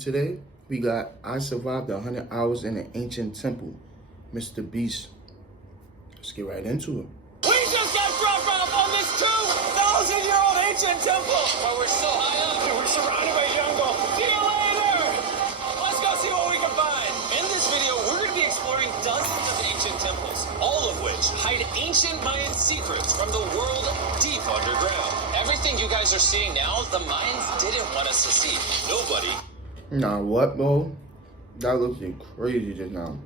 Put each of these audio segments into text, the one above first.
today we got I survived 100 hours in an ancient temple, MrBeast. Let's get right into it. We just got dropped off on this 2,000-year-old ancient temple. But we're so high up and we're surrounded by jungle. See you later. Let's go see what we can find. In this video, we're going to be exploring dozens of ancient temples, all of which hide ancient Mayan secrets from the world deep underground. Everything you guys are seeing now, the Mayans didn't want us to see. Nobody. Nah, what, bro? That looks crazy just now.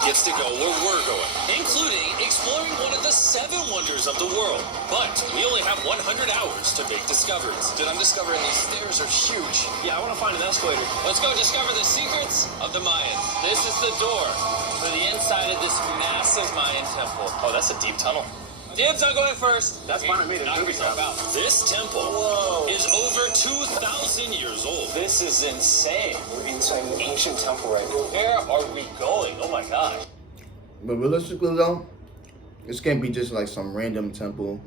Gets to go where we're going, including exploring one of the 7 wonders of the world. But we only have 100 hours to make discoveries. Dude, I'm discovering these stairs are huge. Yeah, I want to find an escalator. Let's go discover the secrets of the Mayans. This is the door to the inside of this massive Mayan temple. Oh, that's a deep tunnel. Dibs on going first. That's fine with me. Knock yourself out. This temple is over 2,000 years old. This is insane. We're inside an ancient temple right now. Where are we going? Oh my god. But realistically though, this can't be just like some random temple.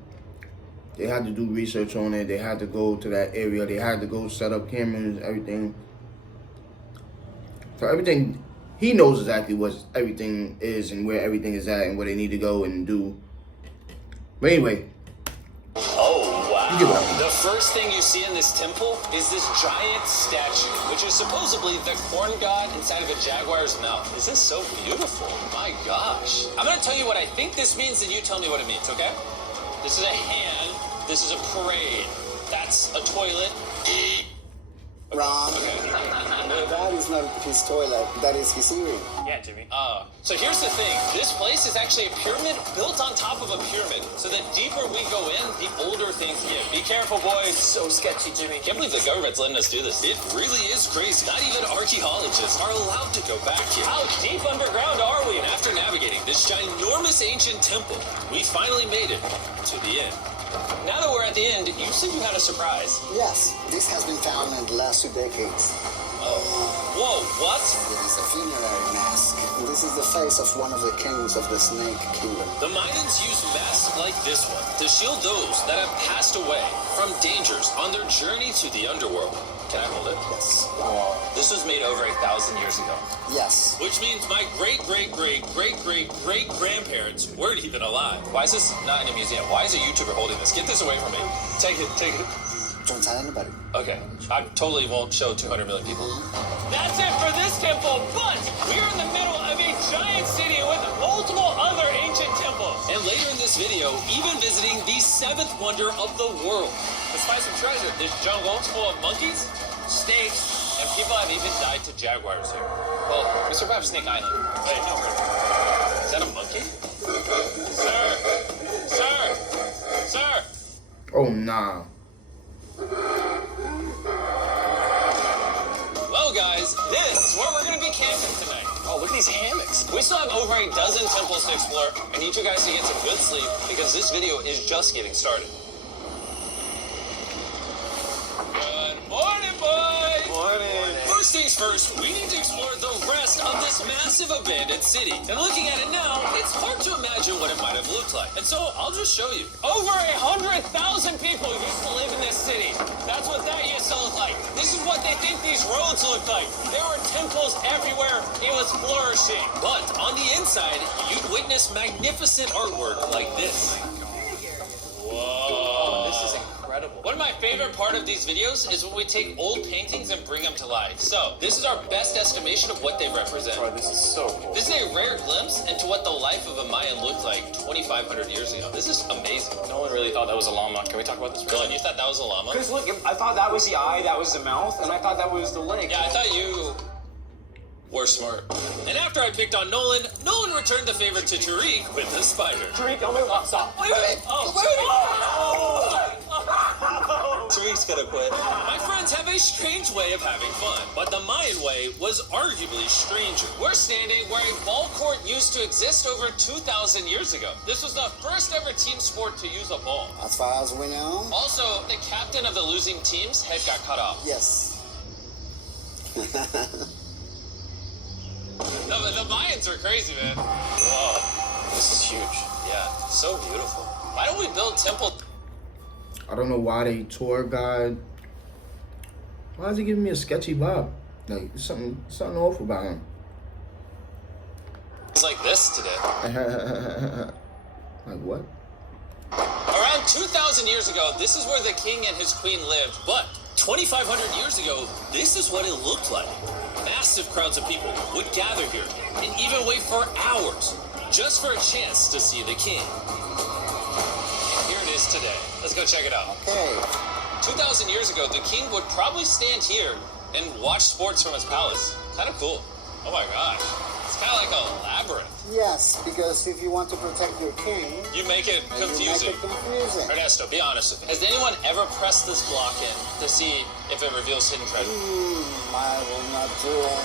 They had to do research on it. They had to go to that area. They had to go set up cameras, everything. So everything, he knows exactly what everything is and where everything is at and where they need to go and do. But anyway. Oh, wow. The first thing you see in this temple is this giant statue, which is supposedly the corn god inside of a jaguar's mouth. This is so beautiful. My gosh. I'm going to tell you what I think this means, and you tell me what it means, okay? This is a hand. This is a parade. That's a toilet. Wrong. Okay. That is not his toilet. That is his earring. Yeah, Jimmy. So here's the thing. This place is actually a pyramid built on top of a pyramid. So the deeper we go in, the older things get. Be careful, boys. So sketchy, Jimmy. Can't believe the government's letting us do this. It really is crazy. Not even archaeologists are allowed to go back here. How deep underground are we? And after navigating this ginormous ancient temple, we finally made it to the end. Now that we're at the end, you said you had a surprise. Yes, this has been found in the last 2 decades. Oh. Whoa, what? It is a funerary mask. This is the face of one of the kings of the Snake Kingdom. The Mayans used masks like this one to shield those that have passed away from dangers on their journey to the underworld. Can I hold it? Yes. This was made over 1,000 years ago. Yes. Which means my great-great-great-great-great-great-grandparents weren't even alive. Why is this not in a museum? Why is a YouTuber holding this? Get this away from me. Take it, take it. Don't tell anybody. Okay, I totally won't show 200 million people. That's it for this temple, but we're in the middle of a giant city with multiple other ancient temples. And later in this video, even visiting the 7th wonder of the world. Let's find some treasure. This jungle is full of monkeys, snakes, and people have even died to jaguars here. Well, we survived Snake Island. Wait, no. Is that a monkey? Sir! Sir! Sir! Oh, nah. Well, guys, this is where we're going to be camping tonight. Oh, look at these hammocks. We still have over a dozen temples to explore. I need you guys to get some good sleep because this video is just getting started. Good morning, boys. Morning. First things first, we need to explore the rest of this massive abandoned city. And looking at it now, it's hard to imagine what it might have looked like. And so I'll just show you. Over 100,000 people used to live in this city. That's what that used to look like. This is what they think these roads look like. There were temples everywhere. It was flourishing. But on the inside, you'd witness magnificent artwork like this. Whoa. This is incredible. One of my favorite part of these videos is when we take old paintings and bring them to life. So this is our best estimation of what they represent. Bro, this is so cool. This is a rare glimpse into what the life of a Mayan looked like 2,500 years ago. This is amazing. No one really thought that was a llama. Can we talk about this? Dylan, you thought that was a llama? Because look, I thought that was the eye, that was the mouth, and I thought that was the leg. Yeah, I thought you were smart. And after I picked on Nolan returned the favor to Tariq with the spider. Tariq, don't move. Stop. Wait. Oh, wait. Tariq's gonna quit. My friends have a strange way of having fun, but the Mayan way was arguably stranger. We're standing where a ball court used to exist over 2,000 years ago. This was the first ever team sport to use a ball. As far as we know. Also, the captain of the losing team's head got cut off. Yes. The Mayans are crazy, man. Whoa, this is huge. Yeah, so beautiful. Why don't we build temple? I don't know why they tour guide Why is he giving me a sketchy vibe? Like something off about him. It's like this today. Like what? Around 2,000 years ago, this is where the king and his queen lived. But 2,500 years ago, this is what it looked like. Massive crowds of people would gather here and even wait for hours just for a chance to see the king. And here it is today. Let's go check it out. Okay. 2,000 years ago, the king would probably stand here and watch sports from his palace. Kind of cool. Oh my gosh. It's kind of like a labyrinth. Yes, because if you want to protect your king, You make it you confusing. make it confusing. Ernesto, be honest with me. Has anyone ever pressed this block in to see if it reveals hidden treasure? I will not do it.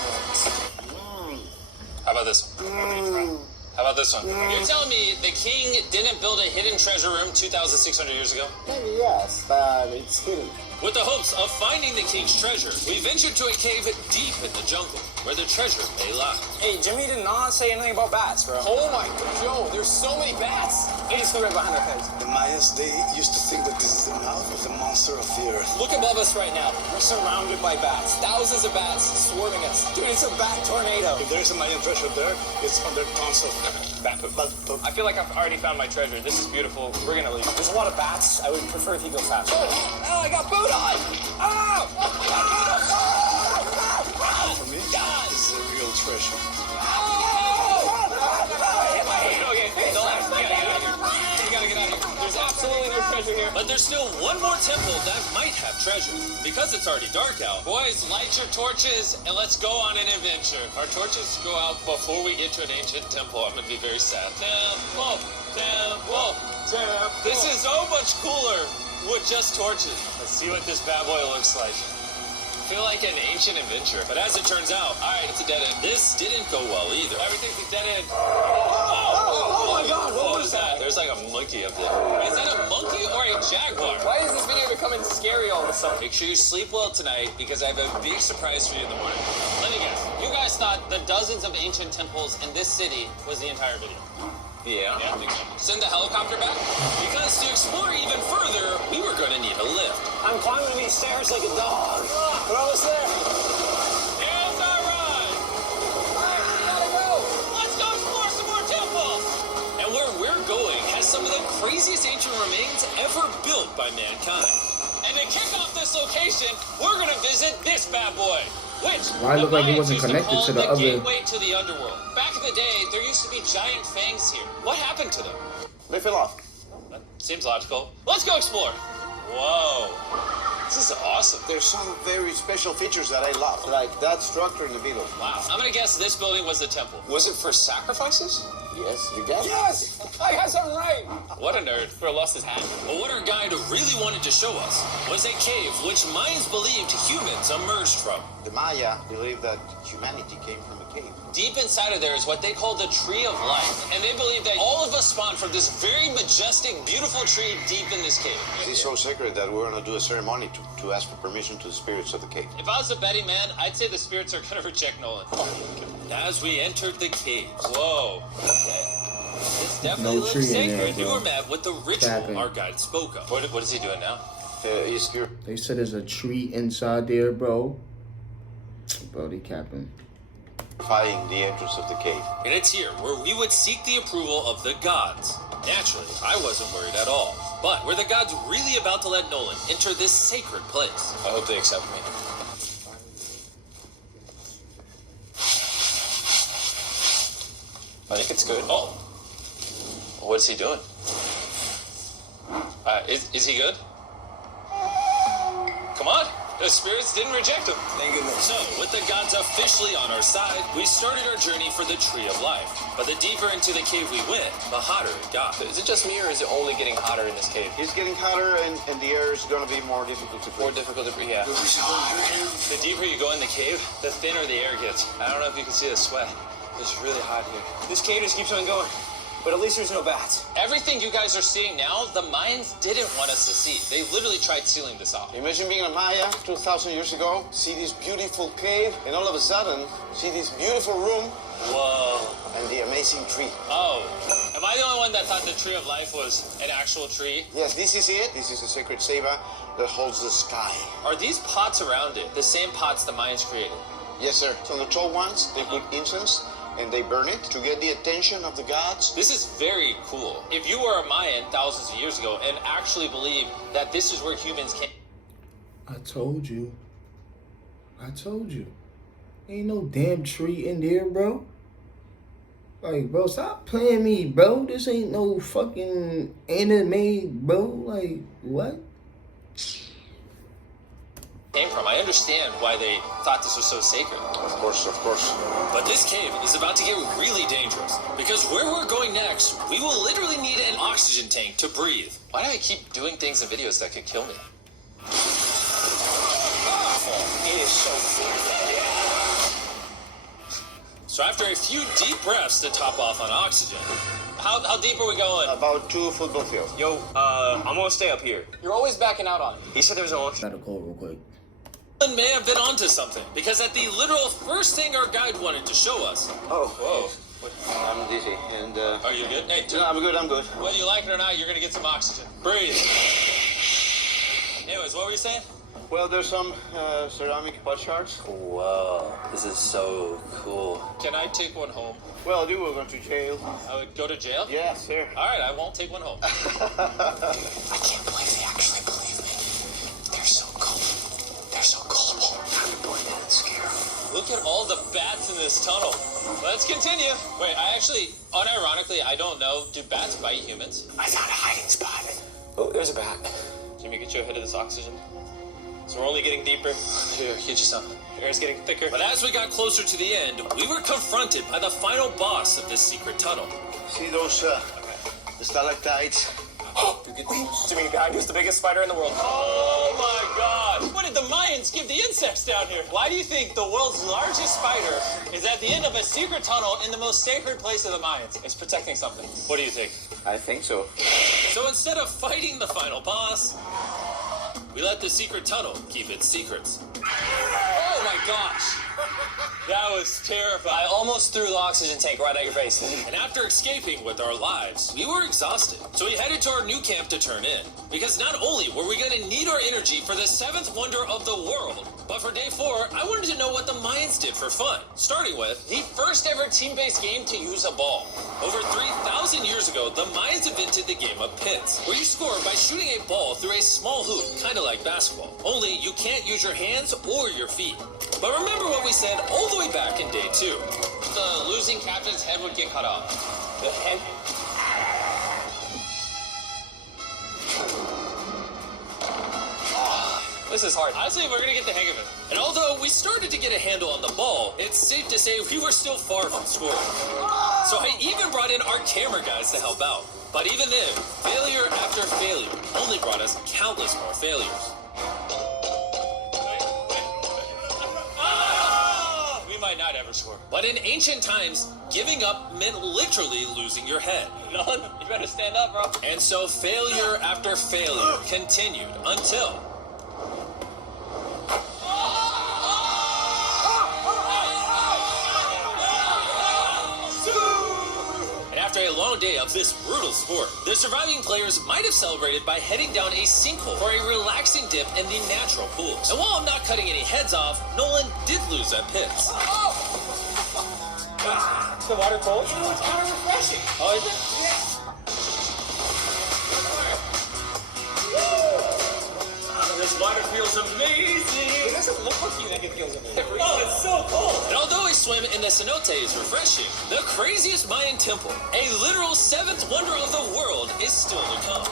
How about this one? How about this one? You're telling me the king didn't build a hidden treasure room 2,600 years ago? Maybe yes, but it's hidden. With the hopes of finding the king's treasure, we ventured to a cave deep in the jungle where the treasure may lie. Hey, Jimmy did not say anything about bats, bro. Oh my god, Joe, there's so many bats. Hey, it's right behind our heads. The Mayas, they used to think that this is the mouth of the monster of the earth. Look above us right now. We're surrounded by bats. Thousands of bats swarming us. Dude, it's a bat tornado. If there's a Mayan treasure there, it's under tons of Bat poop. but I feel like I've already found my treasure. This is beautiful. We're gonna leave. There's a lot of bats. I would prefer if you go faster. Oh, I got boot on! Oh! for me, this is a real treasure. Okay, don't laugh. You gotta get out of here. You gotta get out of here. There's absolutely no treasure here. But there's still one more temple that might have treasure. Because it's already dark out, boys, light your torches and let's go on an adventure. Our torches go out before we get to an ancient temple. I'm gonna be very sad. Temple, temple, temple. This is so much cooler with just torches. Let's see what this bad boy looks like. I feel like an ancient adventure, but as it turns out, all right, it's a dead end. This didn't go well either. Everything's a dead end. Oh my god, What was that? There's like a monkey up there. Is that a monkey or a jaguar? Why is this video becoming scary all of a sudden? Make sure you sleep well tonight because I have a big surprise for you in the morning. Let me guess. You guys thought the dozens of ancient temples in this city was the entire video. Yeah. Yeah, I think so. Send the helicopter back? Because to explore even further, we were going to need a lift. I'm climbing these stairs like a dog. We're almost there. Here's our ride! Let's go explore some more temples! And where we're going has some of the craziest ancient remains ever built by mankind. And to kick off this location, we're going to visit this bad boy. Which Why it look like he Mayans wasn't used connected call to the other- gateway to the underworld. Back in the day, there used to be giant fangs here. What happened to them? They fell off. That seems logical. Let's go explore. Whoa. This is awesome. There's some very special features that I love, like that structure in the middle. Wow. I'm gonna guess this building was the temple. Was it for sacrifices? Yes, you get it. Yes! I got something right! What a nerd. Bro lost his hat. But what our guide really wanted to show us was a cave which Mayans believed humans emerged from. The Maya believe that humanity came from a cave. Deep inside of there is what they call the Tree of Life. And they believe that all of us spawned from this very majestic, beautiful tree deep in this cave. It's so sacred that we're gonna do a ceremony to ask for permission to the spirits of the cave. If I was a betting man, I'd say the spirits are gonna reject Nolan. As we entered the cave, whoa. Okay. This definitely No looks tree in sacred. there, You bro. were met with the ritual Capping. our guide spoke of. What is he doing now? He's cure. They said there's a tree inside there, bro. Bro, they capping. Purifying the entrance of the cave. And it's here where we would seek the approval of the gods. Naturally, I wasn't worried at all. But were the gods really about to let Nolan enter this sacred place? I hope they accept me. I think it's good. Oh. What's he doing? Is he good? Come on. The spirits didn't reject him. Thank goodness. So, with the gods officially on our side, we started our journey for the Tree of Life. But the deeper into the cave we went, the hotter it got. Is it just me or is it only getting hotter in this cave? It's getting hotter and the air is gonna be more difficult to More breathe. difficult to breathe, yeah. The deeper you go in the cave, the thinner the air gets. I don't know if you can see the sweat. It's really hot here. This cave just keeps on going. But at least there's no bats. Everything you guys are seeing now, the Mayans didn't want us to see. They literally tried sealing this off. Imagine being a Maya 2,000 years ago, see this beautiful cave, and all of a sudden, see this beautiful room Whoa. and the amazing tree. Oh. Am I the only one that thought the Tree of Life was an actual tree? Yes, this is it. This is a sacred ceiba, that holds the sky. Are these pots around it the same pots the Mayans created? Yes, sir. So the tall ones, they put incense and they burn it to get the attention of the gods. This is very cool. If you were a Mayan thousands of years ago and actually believed that this is where humans came. I told you. I told you. Ain't no damn tree in there, bro. Like, bro, stop playing me, bro. This ain't no fucking anime, bro. Like, what? Came from. I understand why they thought this was so sacred. Of course, of course. But this cave is about to get really dangerous because where we're going next, we will literally need an oxygen tank to breathe. Why do I keep doing things in videos that could kill me? It is so thick. So after a few deep breaths to top off on oxygen, how deep are we going? About 2 football fields. Yo, I'm gonna stay up here. You're always backing out on it. He said there's no option. Gotta call real quick. May have been onto something because at the literal first thing our guide wanted to show us. Oh, Whoa. I'm dizzy and Are you good? Hey, no, I'm good, I'm good. whether you like it or not, you're gonna get some oxygen. Breathe. Anyways, what were you saying? Well, there's some ceramic pot shards. Whoa, this is so cool. Can I take one home? Well, you will go to jail. I would go to jail? Yeah, sir. All right, I won't take one home. I can't believe they actually believe me. They're so cool. They're so gullible. I'm the boy that scare them. Look at all the bats in this tunnel. Let's continue. Wait, I actually, unironically, I don't know. Do bats bite humans? I found a hiding spot. Oh, there's a bat. Can we get you ahead of this oxygen? So we're only getting deeper. Here, get you some. Air's getting thicker. But as we got closer to the end, we were confronted by the final boss of this secret tunnel. See those the stalactites? You mean guy who's the biggest spider in the world? Oh my god! What did the Mayans give the insects down here? Why do you think the world's largest spider is at the end of a secret tunnel in the most sacred place of the Mayans? It's protecting something. What do you think? I think so. So instead of fighting the final boss, we let the secret tunnel keep its secrets. Oh my gosh! That was terrifying. I almost threw the oxygen tank right at your face. And after escaping with our lives, we were exhausted. So we headed to our new camp to turn in. Because not only were we going to need our energy for the 7th wonder of the world, but for day 4, I wanted to know what the Mayans did for fun. Starting with the first ever team-based game to use a ball. Over 3,000 years ago, the Mayans invented the game of pins, where you score by shooting a ball through a small hoop, kind of like basketball. Only you can't use your hands or your feet. But remember what we said all the way back in day 2. The losing captain's head would get cut off. The head. This is hard. Honestly, we're gonna get the hang of it. And although we started to get a handle on the ball, it's safe to say we were still far from scoring. So I even brought in our camera guys to help out. But even then, failure after failure only brought us countless more failures. We might not ever score. But in ancient times, giving up meant literally losing your head. None. You better stand up, bro. And so failure after failure continued until... After a long day of this brutal sport, the surviving players might have celebrated by heading down a sinkhole for a relaxing dip in the natural pools. And while I'm not cutting any heads off, Nolan did lose at pits. Is the water cold? Oh, it's kind of refreshing. Oh, is it? This water feels amazing. It doesn't look like you think it feels amazing. Oh, it's so cold. And although a swim in the cenote is refreshing, the craziest Mayan temple, a literal 7th wonder of the world, is still to come.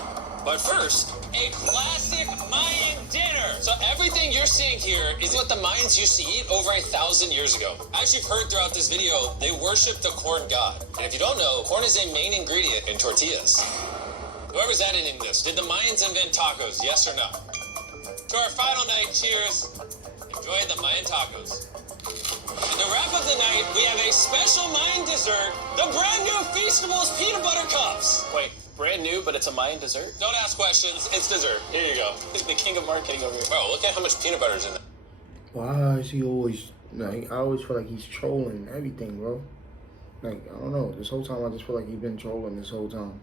But first, a classic Mayan dinner. So everything you're seeing here is what the Mayans used to eat over 1,000 years ago. As you've heard throughout this video, they worship the corn god. And if you don't know, corn is a main ingredient in tortillas. Whoever's editing this, did the Mayans invent tacos, yes or no? To our final night, cheers. Enjoy the Mayan tacos. And to wrap up the night, we have a special Mayan dessert, the brand new Feastables peanut butter cups. Wait, brand new, but it's a Mayan dessert? Don't ask questions, it's dessert. Here you go. He's the king of marketing over here. Bro, look at how much peanut butter's in there. Why is he always, like, I always feel like he's trolling everything, bro. Like, I don't know. This whole time, I just feel like he's been trolling this whole time.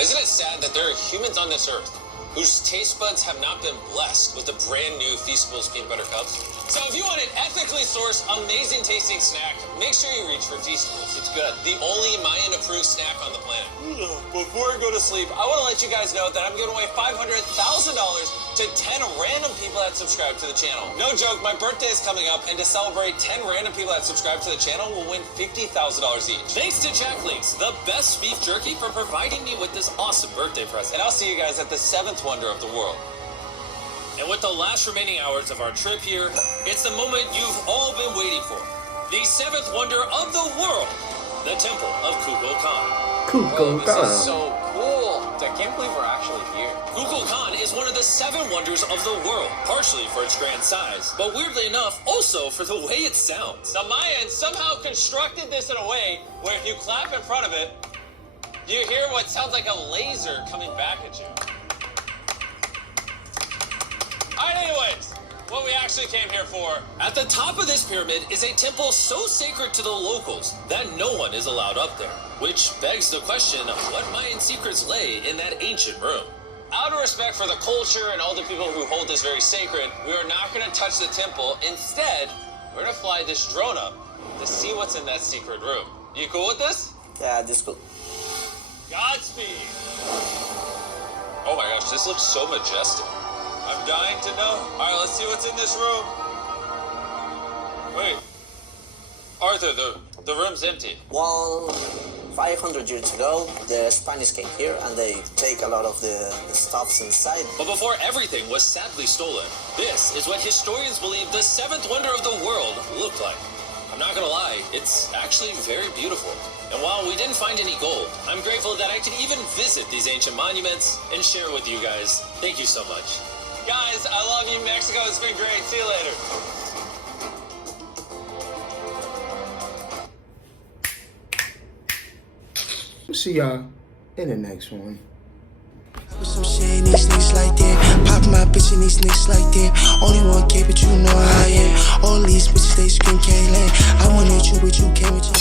Isn't it sad that there are humans on this earth whose taste buds have not been blessed with the brand new Feastables peanut butter cups. So if you want an ethically sourced, amazing tasting snack, make sure you reach for Feastables. It's good. The only Mayan approved snack on the planet. Before I go to sleep, I want to let you guys know that I'm giving away $500,000 to 10 random people that subscribe to the channel. No joke, my birthday is coming up, and to celebrate, 10 random people that subscribe to the channel will win $50,000 each. Thanks to Jack Links, the best beef jerky, for providing me with this awesome birthday present. And I'll see you guys at the 7th wonder of the world. And with the last remaining hours of our trip here, it's the moment you've all been waiting for. The 7th wonder of the world, the Temple of Kukulkan. Kukulkan. This is so cool. I can't believe we're actually here. Kukulkan is one of the 7 wonders of the world, partially for its grand size, but weirdly enough, also for the way it sounds. The Mayans somehow constructed this in a way where if you clap in front of it, you hear what sounds like a laser coming back at you. Alright, anyways, what we actually came here for. At the top of this pyramid is a temple so sacred to the locals that no one is allowed up there. Which begs the question of what Mayan secrets lay in that ancient room. Out of respect for the culture and all the people who hold this very sacred, we are not going to touch the temple. Instead, we're going to fly this drone up to see what's in that secret room. You cool with this? Yeah, this cool. Godspeed. Oh my gosh, this looks so majestic. I'm dying to know. All right, let's see what's in this room. Wait, Arthur, the room's empty. Well, 500 years ago, the Spanish came here and they take a lot of the stuffs inside. But before everything was sadly stolen, this is what historians believe the 7th wonder of the world looked like. I'm not gonna lie, it's actually very beautiful. And while we didn't find any gold, I'm grateful that I could even visit these ancient monuments and share with you guys. Thank you so much. Guys, I love you, Mexico. It's been great. See you later. We'll see y'all in the next one. Put some shit in these niggas like that. Pop my bitch in these niggas like that. Only one K, but you know I am. All these bitches, they scream K-Lane. I wanted you, but you came with your